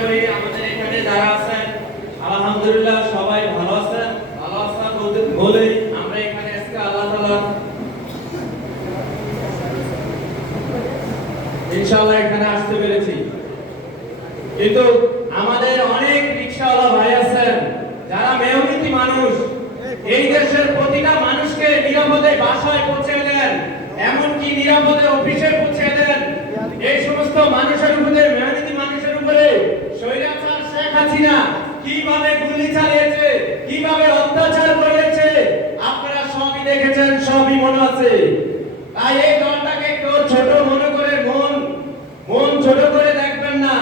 করি, আমাদের এখানে যারা আছেন, আলহামদুলিল্লাহ সবাই ভালো আছেন। ভালো আছেন বলতে বলেই আমরা এখানে আজকে আল্লাহ তাআলা ইনশাআল্লাহ এখানে আসতে পেরেছি। কিন্তু আমাদের অনেক রিকশাওয়ালা ভাই আছেন, যারা মেহনতি মানুষ। এই দেশের প্রতিটা মানুষকে নিরাপদে বাসায় পৌঁছে দেন, এমনকি নিরাপদে অফিসে পৌঁছে দেন। এই সমস্ত মানুষের উপরে মেহনতি স্বৈরাচার কীভাবে গুলি চালিয়েছে, কীভাবে অত্যাচার করেছে, আপনারা সবই দেখেছেন, সবই মনে আছে। তাই এই দলটাকে কেউ ছোট মনে করে মন মন ছোট করে দেখবেন না।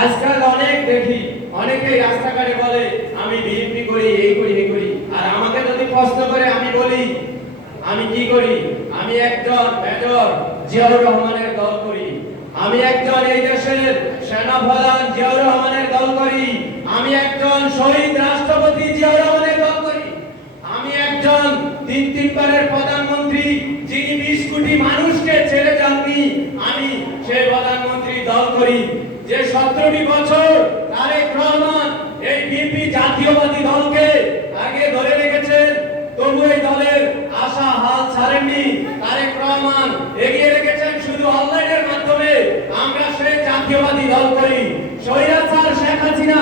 আজকাল অনেক দেখি, অনেকেই রাস্তাঘাটে বলে, আমি বিএনপি করি, এই করি এই করি। আর আমাকে যদি প্রশ্ন করে, আমি বলি, আমি কি করি? আমি একজন মেজর জিয়াউর রহমানের দল করি। আমি একজন এই দেশের সেনাপ্রধান জিয়াউর রহমানের দল করি আমি একজন শহীদ রাষ্ট্রপতি জিয়াউর রহমানের দল করি আমি একজন তিন তিনবারের প্রধানমন্ত্রী, যিনি বিশ কোটি মানুষকে ছেড়ে যাননি, আমি সেই প্রধানমন্ত্রী দল করি যে সতেরোটি বছর তারেক রহমান এই বিএনপি জাতীয়বাদী দলকে আগে ধরে রেখেছেন, তবু এই দলের আশা হাল ছাড়েননি। তারেক রহমান এগিয়ে রেখেছেন শুধু অনলাইনের মাধ্যমে আমরা সে জাতীয়বাদী দল করি। স্বৈরাচার শেখ হাসিনা